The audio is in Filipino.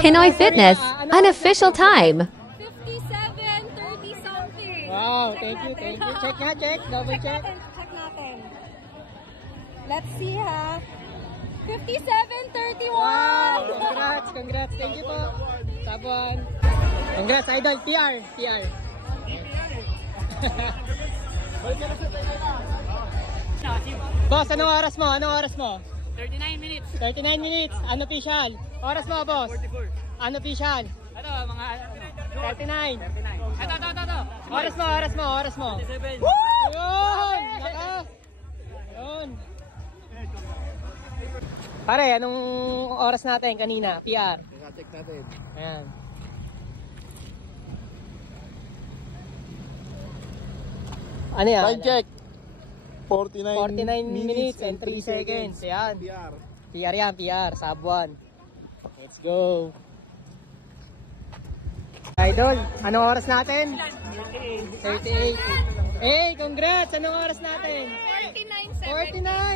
Pinoy Fitness, unofficial time. 57:30 something. Wow, thank you, thank you. Check nga, check. Double check. Check natin. Let's see ha. 57:31. Wow, congrats, congrats. Thank you po. Sabuan. Congrats, idol. PR. Boss, anong oras mo? 39 minutes. 39 minutes. Unofficial. Oras mo, boss? 44. Unofficial. Ano, mga 39. Ito. Oras mo. 37. Yun! Naka! Yun. Pare, anong oras natin kanina? PR. Check natin. Ayan. Ano yan? Time check. 49 minutes and 3 seconds. Ayan. PR. PR. Sabuan. Let's go. Idol, anong oras natin? 38. Hey, congrats! Anong oras natin? 49.